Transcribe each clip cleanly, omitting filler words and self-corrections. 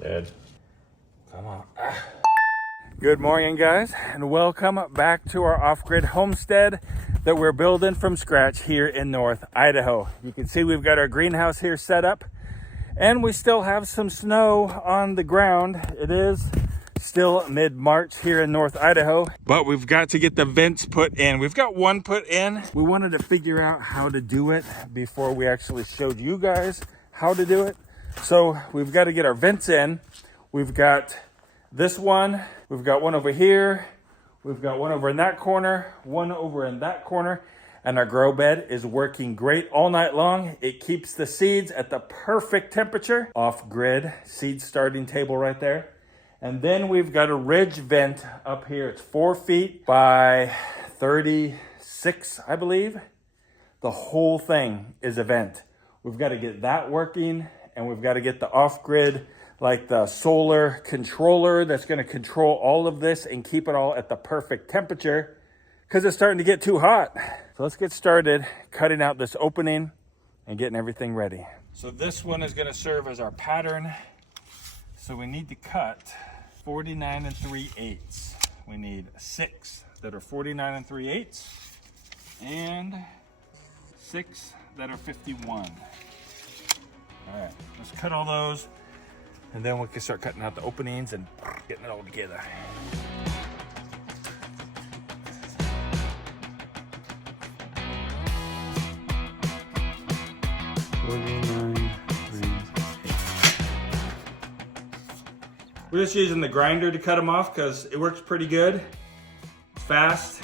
Dead. Come on. Good morning, guys, and welcome back to our off-grid homestead that we're building from scratch here in North Idaho. You can see we've got our greenhouse here set up, and we still have some snow on the ground. It is still mid-March here in North Idaho, but we've got to get the vents put in. We've got one put in. We wanted to figure out how to do it before we actually showed you guys how to do it. So we've got to get our vents in. We've got this one, we've got one over here, we've got one over in that corner, one over in that corner, and our grow bed is working great all night long. It keeps the seeds at the perfect temperature. Off-grid seed starting table right there. And then we've got a ridge vent up here. It's 4 feet by 36, I believe. The whole thing is a vent. We've got to get that working, and we've got to get the off-grid, like the solar controller that's going to control all of this and keep it all at the perfect temperature because it's starting to get too hot. So let's get started cutting out this opening and getting everything ready. So this one is going to serve as our pattern. So we need to cut 49 3/8. We need 6 that are 49 3/8 and 6 that are 51. All right, let's cut all those, and then we can start cutting out the openings and getting it all together. We're just using the grinder to cut them off because it works pretty good. It's fast.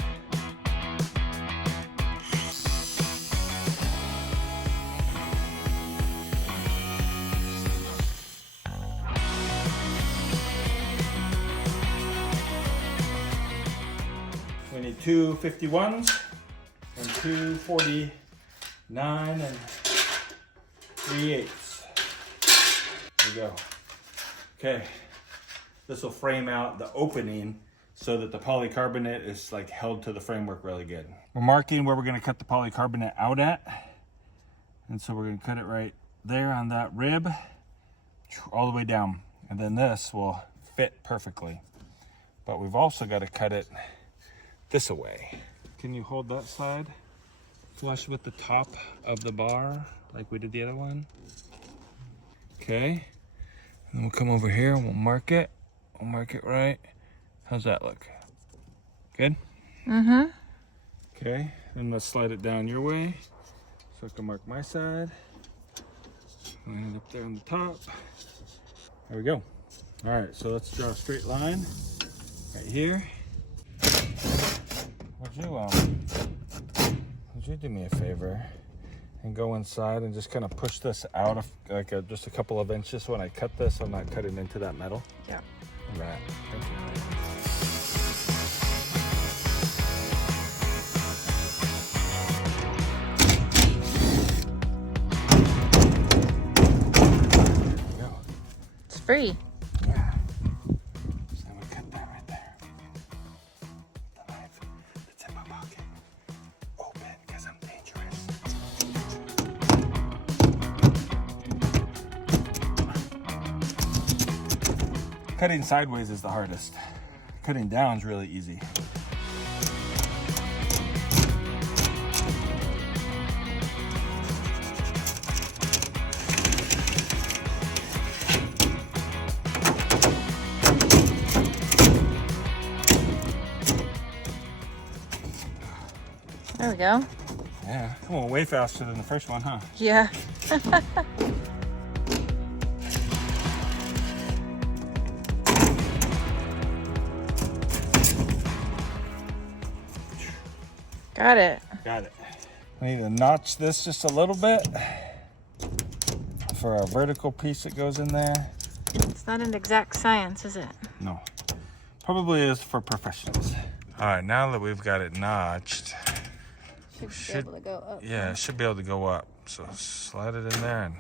We need 2 51s and 2 49 and 3/8. There we go. Okay. This will frame out the opening so that the polycarbonate is like held to the framework really good. We're marking where we're going to cut the polycarbonate out at. And so we're going to cut it right there on that rib all the way down. And then this will fit perfectly. But we've also got to cut it this away. Can you hold that side flush with the top of the bar like we did the other one? Okay. And then we'll come over here and we'll mark it. We'll mark it right. How's that look? Good? Mm-hmm. Okay, then let's slide it down your way so I can mark my side. And up there on the top. There we go. All right, so let's draw a straight line right here. Would you do me a favor and go inside and just kind of push this out of like just a couple of inches when I cut this? I'm not cutting into that metal. Yeah. All right. Thank you. There we go. It's free. Yeah. So I'm gonna cut that right there. The knife that's in my pocket. Open, because I'm dangerous. Cutting sideways is the hardest. Cutting down is really easy. There we go. Yeah, come on, way faster than the first one, huh? Yeah. Got it. Got it. We need to notch this just a little bit for our vertical piece that goes in there. It's not an exact science, is it? No. Probably is for professionals. All right, now that we've got it notched, Should be able to go up. yeah, it should be able to go up. So slide it in there and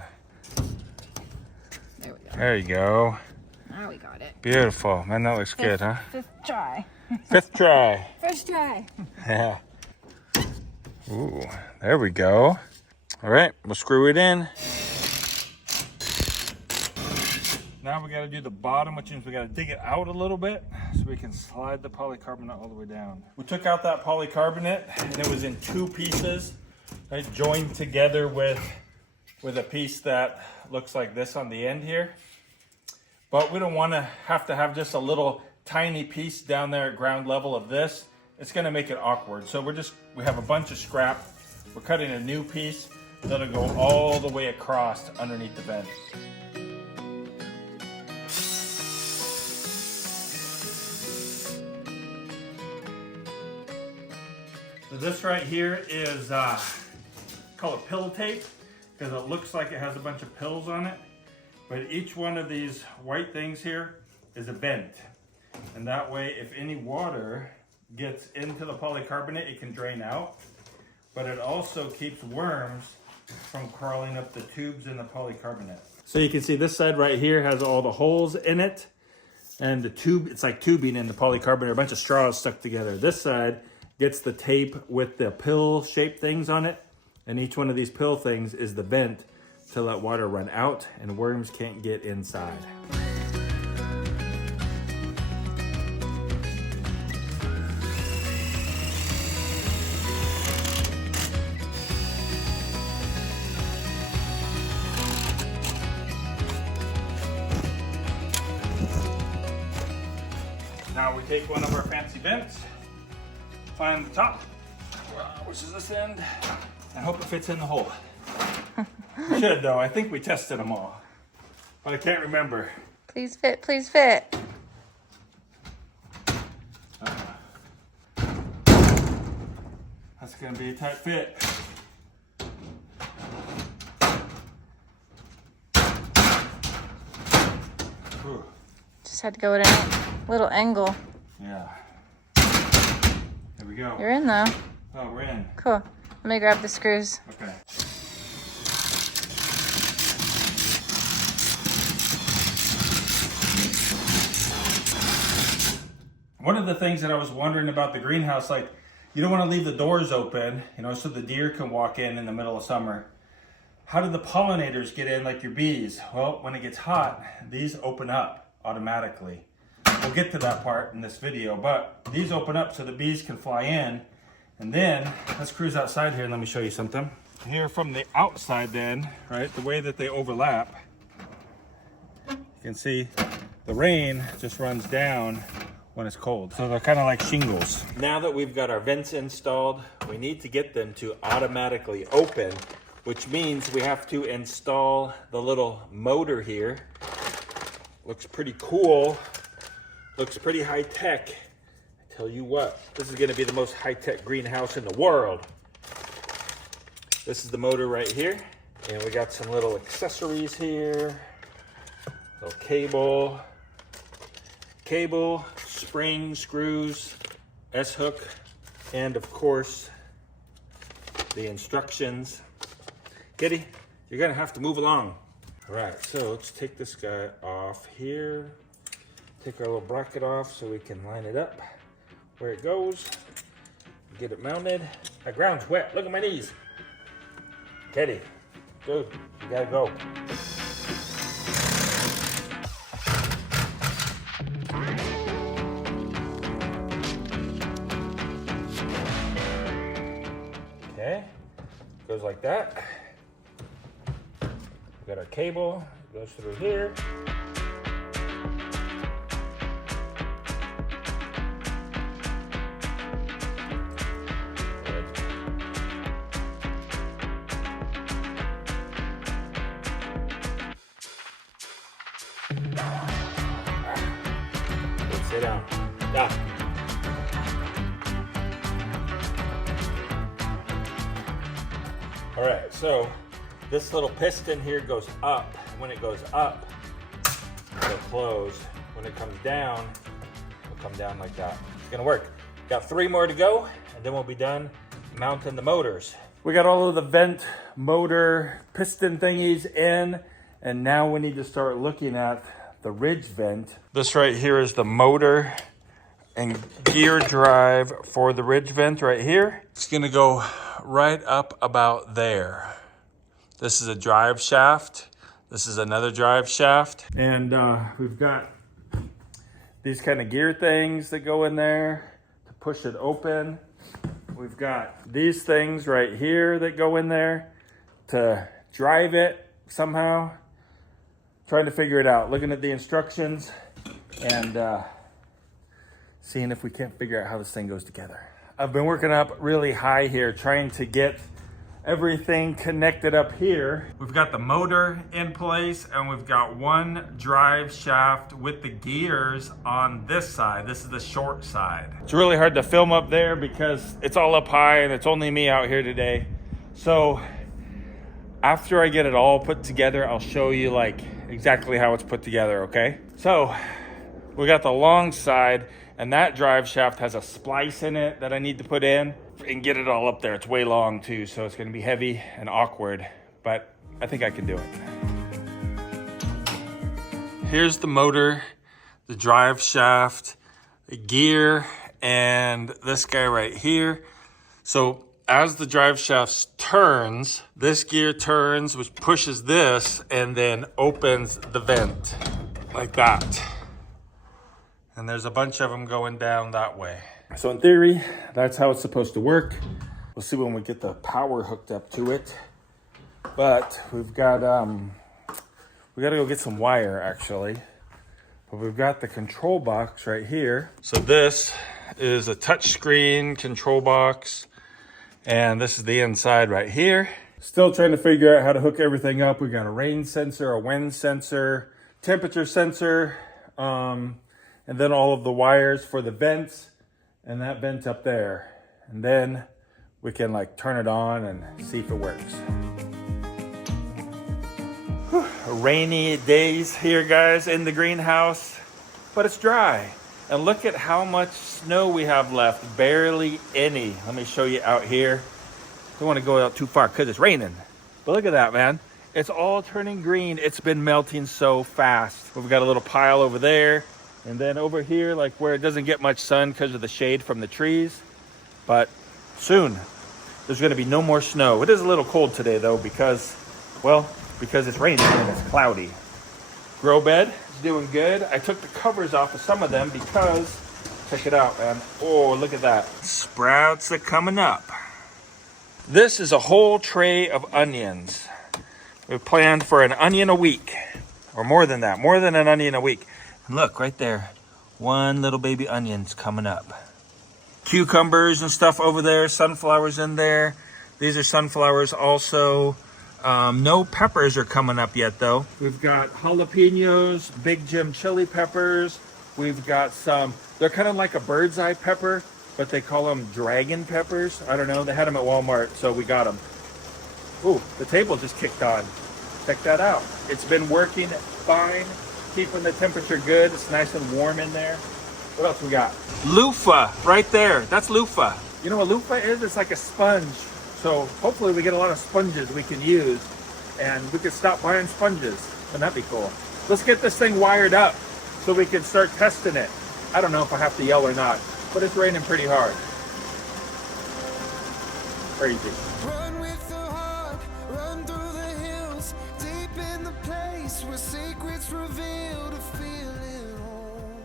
There we go. there you go. Now we got it. Beautiful. Man, that looks good, huh? Fifth try. Fifth try. First try. Yeah. Ooh, there we go. All right, we'll screw it in. Now we got to do the bottom, which means we got to dig it out a little bit so we can slide the polycarbonate all the way down. We took out that polycarbonate and it was in 2 pieces, right, joined together with a piece that looks like this on the end here. But we don't want to have just a little tiny piece down there at ground level of this. It's going to make it awkward. So we have a bunch of scrap. We're cutting a new piece that'll go all the way across underneath the vent. So this right here is called pill tape because it looks like it has a bunch of pills on it. But each one of these white things here is a vent. And that way, if any water gets into the polycarbonate, it can drain out. But it also keeps worms from crawling up the tubes in the polycarbonate. So you can see this side right here has all the holes in it. And the tube, it's like tubing in the polycarbonate, a bunch of straws stuck together. This side gets the tape with the pill-shaped things on it. And each one of these pill things is the vent to let water run out and worms can't get inside. Now we take one of our fancy vents, find the top, which is this end, and hope it fits in the hole. We should though, I think we tested them all, but I can't remember. Please fit, please fit. That's gonna be a tight fit. Whew. Just had to go at a little angle. Yeah. Here we go. You're in though. Oh, we're in. Cool. Let me grab the screws. Okay. One of the things that I was wondering about the greenhouse, like, you don't want to leave the doors open, you know, so the deer can walk in the middle of summer. How do the pollinators get in, like your bees? Well, when it gets hot, these open up automatically. We'll get to that part in this video, but these open up so the bees can fly in. And then, let's cruise outside here and let me show you something. Here from the outside then, right, the way that they overlap, you can see the rain just runs down when it's cold. So they're kind of like shingles. Now that we've got our vents installed, we need to get them to automatically open, which means we have to install the little motor here. Looks pretty cool. Looks pretty high tech. I tell you what, this is gonna be the most high-tech greenhouse in the world. This is the motor right here. And we got some little accessories here. Little cable, spring, screws, S-hook, and of course, the instructions. Kitty, you're gonna have to move along. All right, so let's take this guy off here. Take our little bracket off so we can line it up where it goes. Get it mounted. My ground's wet, look at my knees. Kitty, dude, you gotta go. Okay, goes like that. We got our cable, goes through here. Good, sit down. Down. All right, so this little piston here goes up. When it goes up, it'll close. When it comes down, it'll come down like that. It's gonna work. Got 3 more to go, and then we'll be done mounting the motors. We got all of the vent motor piston thingies in, and now we need to start looking at the ridge vent. This right here is the motor and gear drive for the ridge vent right here. It's gonna go right up about there. This is a drive shaft. This is another drive shaft. And we've got these kind of gear things that go in there to push it open. We've got these things right here that go in there to drive it somehow. Trying to figure it out, looking at the instructions and seeing if we can't figure out how this thing goes together. I've been working up really high here, trying to get everything connected up here. We've got the motor in place and we've got one drive shaft with the gears on this side. This is the short side. It's really hard to film up there because it's all up high and it's only me out here today. So after I get it all put together, I'll show you like exactly how it's put together, okay? So we got the long side and that drive shaft has a splice in it that I need to put in and get it all up there. It's way long too, so it's gonna be heavy and awkward, but I think I can do it. Here's the motor, the drive shaft, the gear, and this guy right here. So as the drive shaft turns, this gear turns, which pushes this and then opens the vent like that. And there's a bunch of them going down that way. So in theory, that's how it's supposed to work. We'll see when we get the power hooked up to it. But we've got, we gotta go get some wire actually. But we've got the control box right here. So this is a touchscreen control box. And this is the inside right here. Still trying to figure out how to hook everything up. We got a rain sensor, a wind sensor, temperature sensor, and then all of the wires for the vents and that vent up there. And then we can like turn it on and see if it works. Whew. Rainy days here, guys, in the greenhouse, but it's dry. And look at how much snow we have left, barely any. Let me show you out here. Don't want to go out too far because it's raining. But look at that, man. It's all turning green. It's been melting so fast. We've got a little pile over there. And then over here, like where it doesn't get much sun because of the shade from the trees. But soon, there's gonna be no more snow. It is a little cold today though because, well, because it's raining and it's cloudy. Grow bed is doing good. I took the covers off of some of them because, check it out, man. Oh, look at that. Sprouts are coming up. This is a whole tray of onions. We've planned for an onion a week, or more than that, more than an onion a week. And look, right there, one little baby onion's coming up. Cucumbers and stuff over there, sunflowers in there. These are sunflowers also. No peppers are coming up yet though. We've got jalapenos, Big Jim chili peppers. We've got some, they're kind of like a bird's eye pepper, but they call them dragon peppers. I don't know, they had them at Walmart, so we got them. Ooh, the table just kicked on. Check that out. It's been working fine, keeping the temperature good. It's nice and warm in there. What else we got? Loofah, right there. That's loofah. You know what loofah is? It's like a sponge. So hopefully we get a lot of sponges we can use and we can stop buying sponges. Wouldn't that be cool? Let's get this thing wired up so we can start testing it. I don't know if I have to yell or not, but it's raining pretty hard. Crazy. Run with the heart, run through the hills, deep in the place where secrets reveal to feel it home.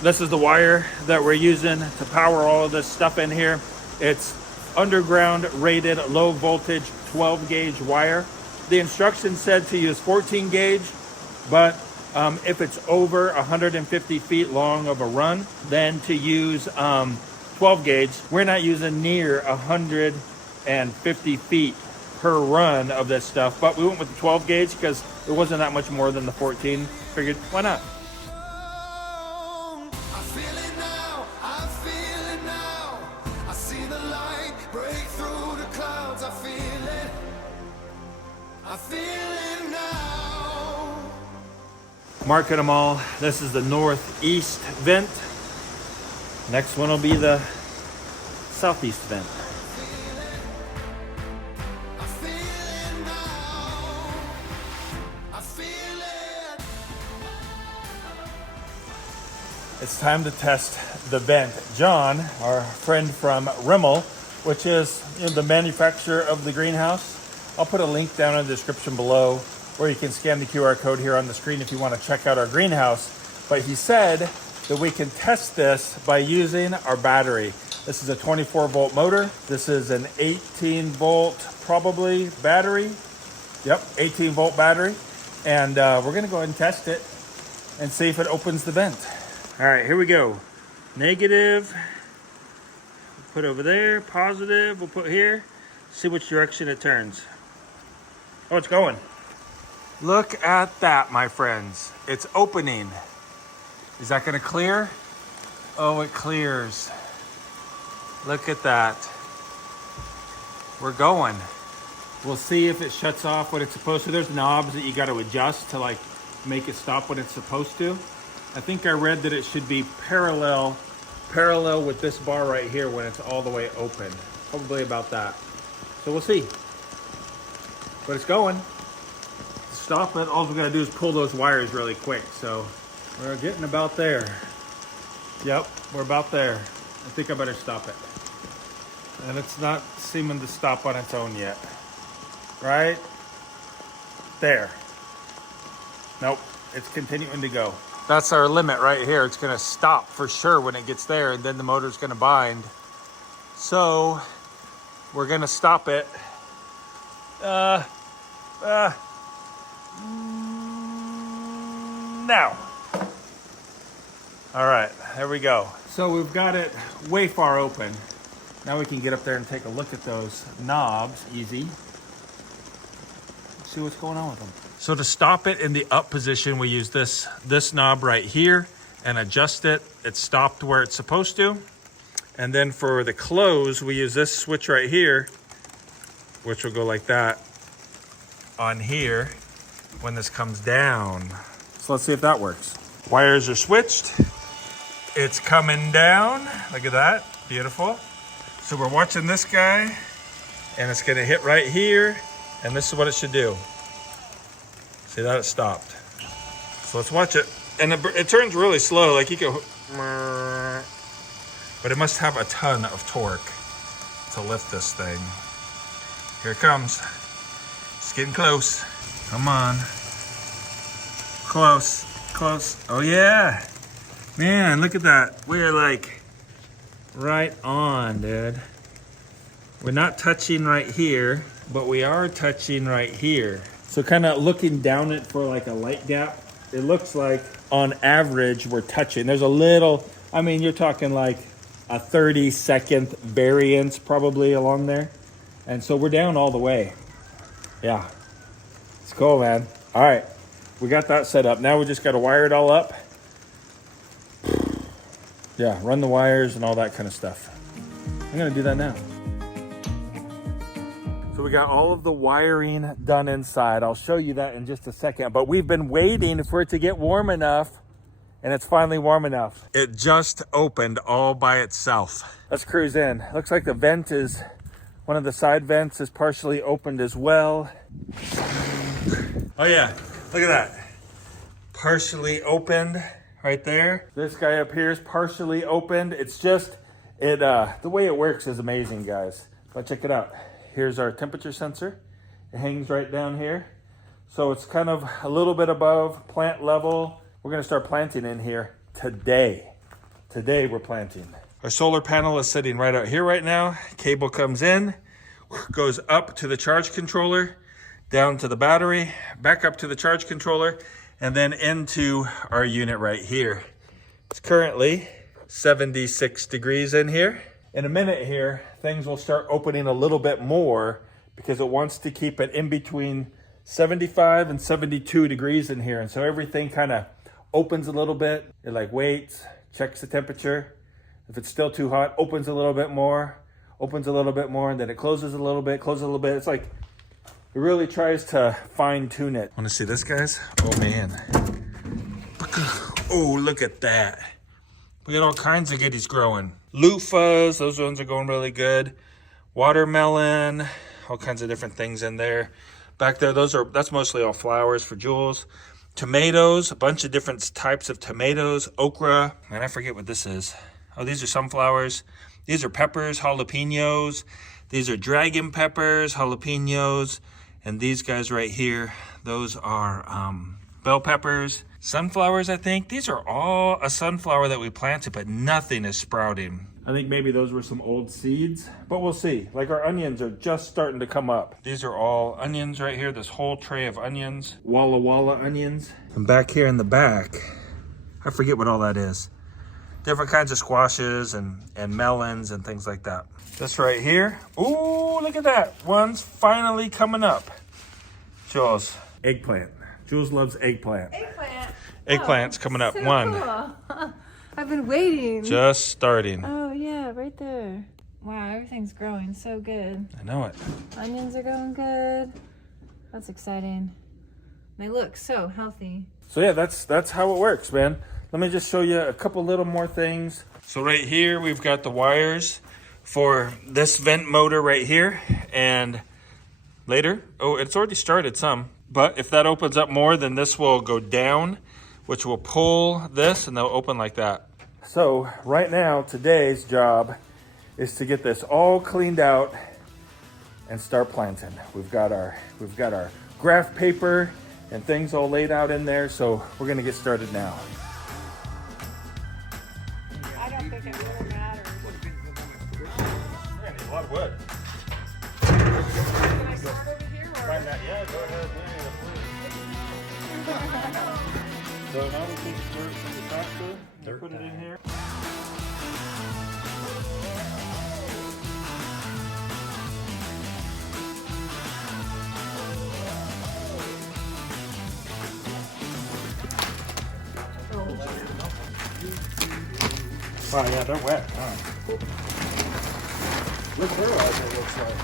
This is the wire that we're using to power all of this stuff in here. It's underground rated low voltage 12 gauge wire. The instructions said to use 14 gauge, but if it's over 150 feet long of a run, then to use 12 gauge. We're not using near 150 feet per run of this stuff, but we went with the 12 gauge because it wasn't that much more than the 14. Figured, why not? I feel it now, I feel it now. I see the light break through the clouds. I feel it now. Marking them all. This is the northeast vent. Next one will be the southeast vent. I feel it now. I feel it. It's time to test the vent. John, our friend from Rimmel, which is the manufacturer of the greenhouse. I'll put a link down in the description below. or you can scan the QR code here on the screen if you want to check out our greenhouse. But he said that we can test this by using our battery. This is a 24-volt motor. This is an 18-volt probably battery. Yep, 18-volt battery. And we're gonna go ahead and test it and see if it opens the vent. All right, here we go. Negative, put over there. Positive, we'll put here. See which direction it turns. Oh, it's going. Look at that, my friends. It's opening. Is that gonna clear? Oh, it clears. Look at that. We're going. We'll see if it shuts off when it's supposed to. There's knobs that you got to adjust to like make it stop when it's supposed to. I think I read that it should be parallel with this bar right here when it's all the way open. Probably about that. So we'll see. But it's going. To stop it, all we gotta do is pull those wires really quick. So we're getting about there. Yep, we're about there. I think I better stop it. And it's not seeming to stop on its own yet. Right? There. Nope, it's continuing to go. That's our limit right here. It's gonna stop for sure when it gets there, and then the motor's gonna bind. So we're gonna stop it. Now. All right, there we go. So we've got it way far open. Now we can get up there and take a look at those knobs, easy. See what's going on with them. So to stop it in the up position, we use this knob right here and adjust it. It's stopped where it's supposed to. And then for the close, we use this switch right here, which will go like that on here when this comes down. So let's see if that works. Wires are switched. It's coming down. Look at that, beautiful. So we're watching this guy and it's gonna hit right here, and this is what it should do. See that, it stopped. So let's watch it. And it turns really slow, like you go, but it must have a ton of torque to lift this thing. Here it comes. It's getting close. Come on. Close, close. Oh yeah. Man, look at that. We're like right on, dude. We're not touching right here, but we are touching right here. So kind of looking down it for like a light gap, it looks like on average we're touching. There's a little, I mean, you're talking like a 30-second variance probably along there. And so we're down all the way. Yeah, it's cool, man. All right, we got that set up. Now we just got to wire it all up. Yeah, run the wires and all that kind of stuff. I'm gonna do that now. So we got all of the wiring done inside. I'll show you that in just a second, but we've been waiting for it to get warm enough, and it's finally warm enough. It just opened all by itself. Let's cruise in. Looks like the vent is, one of the side vents is partially opened as well. Oh yeah, look at that. Partially opened right there. This guy up here is partially opened. It's just, the way it works is amazing, guys. But check it out. Here's our temperature sensor. It hangs right down here. So it's kind of a little bit above plant level. We're gonna start planting in here today. Today we're planting. Our solar panel is sitting right out here right now. Cable comes in, goes up to the charge controller, down to the battery, back up to the charge controller, and then into our unit right here. It's currently 76 degrees in here. In a minute here, things will start opening a little bit more because it wants to keep it in between 75 and 72 degrees in here. And so everything kind of opens a little bit. It like waits, checks the temperature. If it's still too hot, opens a little bit more, opens a little bit more, and then it closes a little bit, closes a little bit. It's like, it really tries to fine tune it. Want to see this, guys? Oh man. Oh, look at that. We got all kinds of goodies growing. Loofahs, those ones are going really good. Watermelon, all kinds of different things in there. Back there, that's mostly all flowers for Jules. Tomatoes, a bunch of different types of tomatoes. Okra, and I forget what this is. Oh, these are sunflowers. These are peppers, jalapenos. These are dragon peppers, jalapenos. And these guys right here, Those are bell peppers, sunflowers, I think. These are all a sunflower that we planted, but nothing is sprouting. I think maybe those were some old seeds, but we'll see. Like our onions are just starting to come up. These are all onions right here, this whole tray of onions. Walla Walla onions. And back here in the back, I forget what all that is. Different kinds of squashes and melons and things like that. This right here, ooh, look at that. One's finally coming up. Jules, eggplant. Jules loves eggplant. Eggplant's coming up. So One. Cool. I've been waiting. Just starting. Oh yeah, right there. Wow, everything's growing so good. I know it. Onions are going good. That's exciting. They look so healthy. So yeah, that's how it works, man. Let me just show you a couple little more things. So right here, we've got the wires for this vent motor right here. And later, oh, it's already started some. But if that opens up more, then this will go down, which will pull this and they'll open like that. So right now, today's job is to get this all cleaned out and start planting. We've got our graph paper and things all laid out in there. So we're gonna get started now. I don't think it really matters. Man, need a lot of wood. Can I start over here or? Find that, yeah, go ahead. So now we take dirt from the tractor and put it in here. Wow, yeah, they're wet. Huh? Look there, it looks like.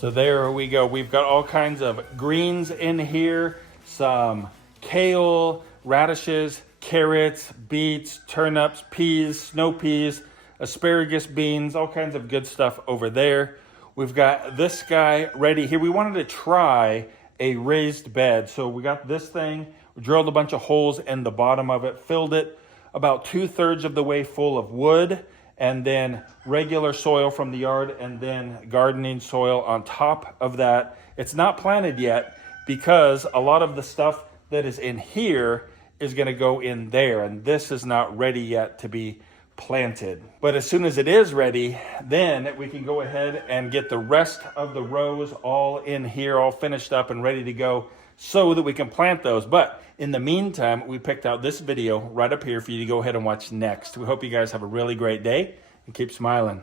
So there we go. We've got all kinds of greens in here, some kale, radishes, carrots, beets, turnips, peas, snow peas, asparagus beans, all kinds of good stuff over there. We've got this guy ready here. We wanted to try a raised bed. So we got this thing, we drilled a bunch of holes in the bottom of it, filled it about 2/3 of the way full of wood, and then regular soil from the yard, and then gardening soil on top of that. It's not planted yet because a lot of the stuff that is in here is gonna go in there, and this is not ready yet to be planted. But as soon as it is ready, then we can go ahead and get the rest of the rows all in here, all finished up and ready to go so that we can plant those. But in the meantime, we picked out this video right up here for you to go ahead and watch next. We hope you guys have a really great day and keep smiling.